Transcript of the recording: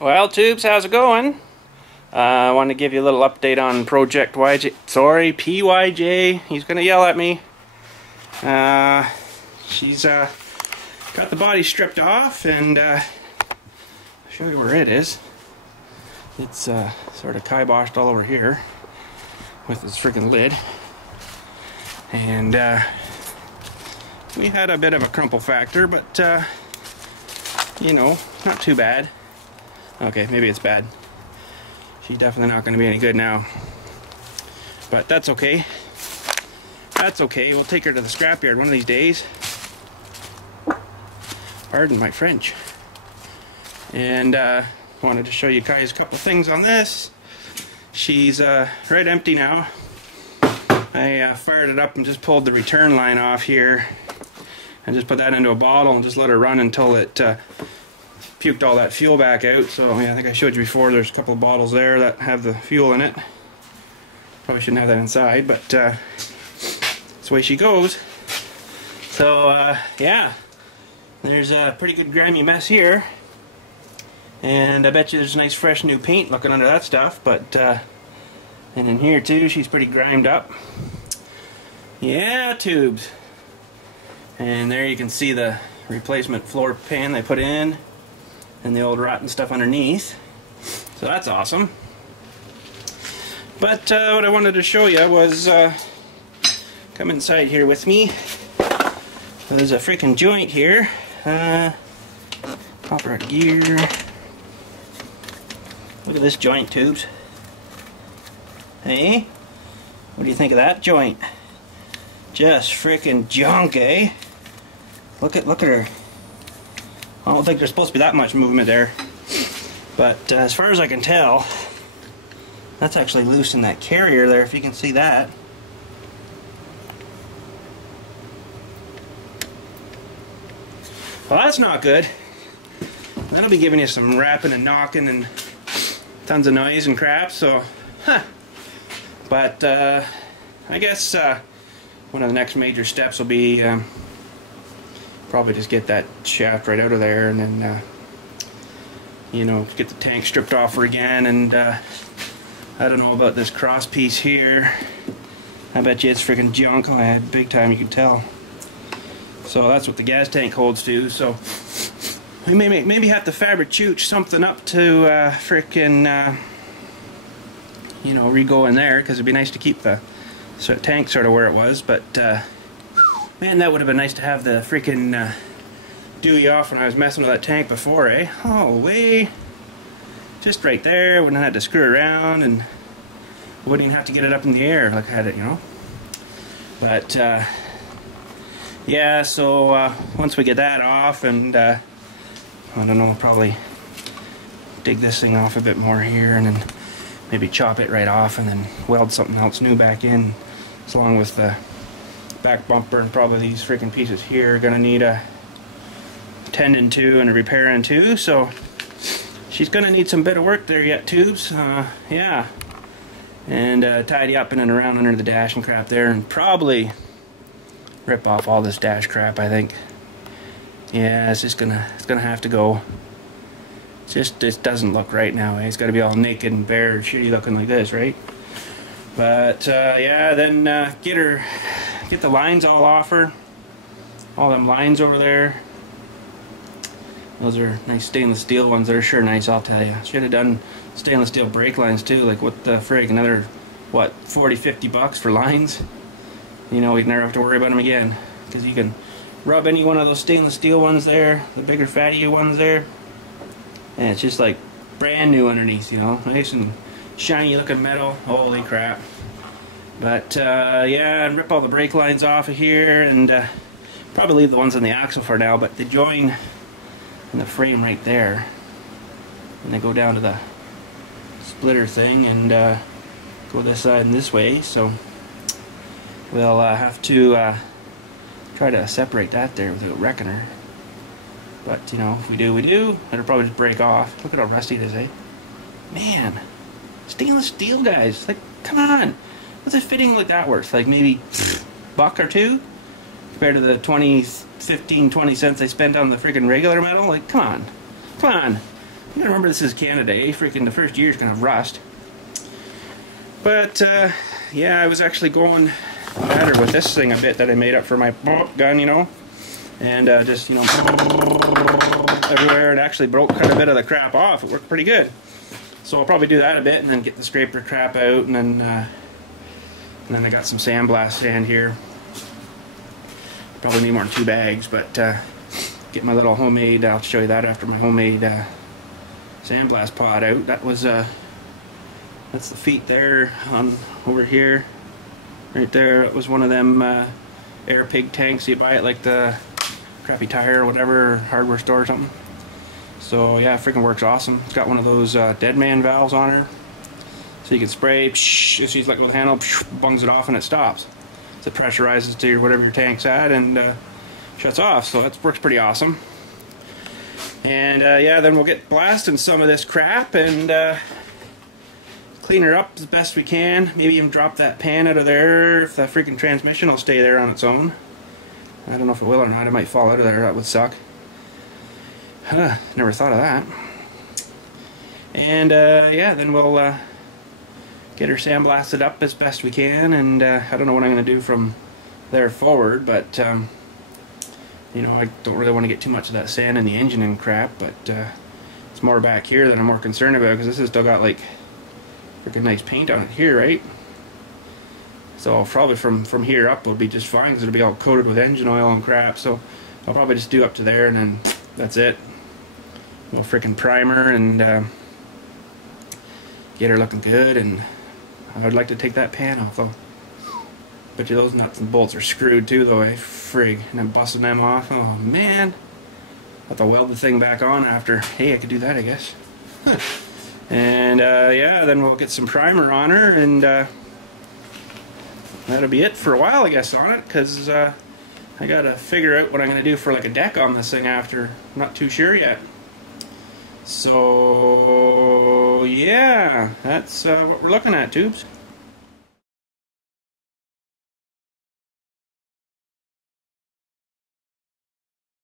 Well, tubes, how's it going? I want to give you a little update on Project PYJ. He's gonna yell at me. She's got the body stripped off, and I'll show you where it is. It's sort of kiboshed all over here with this freaking lid, and we had a bit of a crumple factor, but you know, not too bad. Okay, maybe it's bad. She's definitely not going to be any good now. But that's okay. That's okay. We'll take her to the scrapyard one of these days. Pardon my French. And wanted to show you guys a couple of things on this. She's right empty now. I fired it up and just pulled the return line off here. And just put that into a bottle and just let her run until it puked all that fuel back out. So yeah, I think I showed you before, there's a couple of bottles there that have the fuel in it. Probably shouldn't have that inside, but that's the way she goes. So yeah, there's a pretty good grimy mess here, and I bet you there's nice fresh new paint looking under that stuff. But and in here too, she's pretty grimed up. Yeah, tubes. And there you can see the replacement floor pan they put in, and the old rotten stuff underneath. So that's awesome. But what I wanted to show you was, come inside here with me. There's a freaking joint here. Pop her out of gear. Look at this joint, tubes. Hey? What do you think of that joint? Just freaking junk, eh? Look at her. I don't think there's supposed to be that much movement there, but as far as I can tell, that's actually loose in that carrier there, if you can see that. Well, that's not good. That'll be giving you some rapping and knocking and tons of noise and crap, so, huh. But I guess one of the next major steps will be probably just get that shaft right out of there, and then you know, get the tank stripped off her again. And I don't know about this cross piece here. I bet you it's freaking junk. Oh, I had big time, you can tell. So that's what the gas tank holds to. So we maybe have to fabricate something up to freaking you know, re-go in there, because it'd be nice to keep the tank sort of where it was. But man, that would have been nice to have the freaking dewey off when I was messing with that tank before, eh? Oh, way. Just right there. Wouldn't have had to screw around, and wouldn't even have to get it up in the air like I had it, you know? But, yeah, so once we get that off, and I don't know, probably dig this thing off a bit more here, and then maybe chop it right off, and then weld something else new back in, along with the back bumper, and probably these freaking pieces here are gonna need a tending to and a repairing too. So she's gonna need some bit of work there yet, tubes. Yeah, and tidy up in and around under the dash and crap there, and probably rip off all this dash crap, I think. Yeah, it's gonna have to go. It doesn't look right now, eh? It's got to be all naked and bare, shitty looking like this, right? But yeah, then get the lines all off her. All them lines over there. Those are nice stainless steel ones. They're sure nice, I'll tell you. Should have done stainless steel brake lines too. Like, what the frig? Another, what, 40, 50 bucks for lines? You know, we'd never have to worry about them again, because you can rub any one of those stainless steel ones there, the bigger fatty ones there, and it's just like brand new underneath, you know, nice and shiny looking metal. Holy crap. But yeah, and rip all the brake lines off of here, and probably leave the ones on the axle for now, but they join in the frame right there, and they go down to the splitter thing, and go this side and this way. So we'll have to try to separate that there without wrecking her. But, you know, if we do, we do. It'll probably just break off. Look at how rusty it is, eh? Man, stainless steel, guys. Like, come on. What's a fitting like that worth? Like maybe $1 or $2? Compared to the 15, 20 cents I spent on the freaking regular metal? Like, come on. Come on. You gotta remember this is Canada, eh? Freaking the first year's gonna have rust. But, yeah, I was actually going better with this thing a bit that I made up for my gun, you know. And just, you know, everywhere. It actually broke quite a bit of the crap off. It worked pretty good. So I'll probably do that a bit and then get the scraper crap out, and then I got some sandblast sand here. Probably need more than 2 bags, but get my little homemade, I'll show you that after, my homemade sandblast pot out. That was that's the feet there on over here, right there. It was one of them air pig tanks. You buy it like the Crappy Tire or whatever, hardware store or something. So yeah, it freaking works awesome. It's got one of those dead man valves on her, so you can spray. She's like with a handle, bungs it off and it stops. So it pressurizes to whatever your tank's at and shuts off. So that works pretty awesome. And yeah, then we'll get blasting some of this crap and clean her up as best we can. Maybe even drop that pan out of there if the freaking transmission will stay there on its own. I don't know if it will or not. It might fall out of there. That would suck. Never thought of that. And yeah, then we'll get her sandblasted up as best we can. And I don't know what I'm going to do from there forward, but you know, I don't really want to get too much of that sand in the engine and crap. But it's more back here that I'm more concerned about, because this has still got like freaking nice paint on it here, right? So probably from here up will be just fine, because it'll be all coated with engine oil and crap. So I'll probably just do up to there and then that's it. A little freaking primer and get her looking good. And I would like to take that pan off though. Bet you those nuts and bolts are screwed too though, eh? Frig. And I'm busting them off. Oh man. I'll have to weld the thing back on after. Hey, I could do that, I guess. And yeah, then we'll get some primer on her, and that'll be it for a while, I guess, on it, because I gotta figure out what I'm gonna do for like a deck on this thing after. I'm not too sure yet. So yeah, that's what we're looking at, tubes.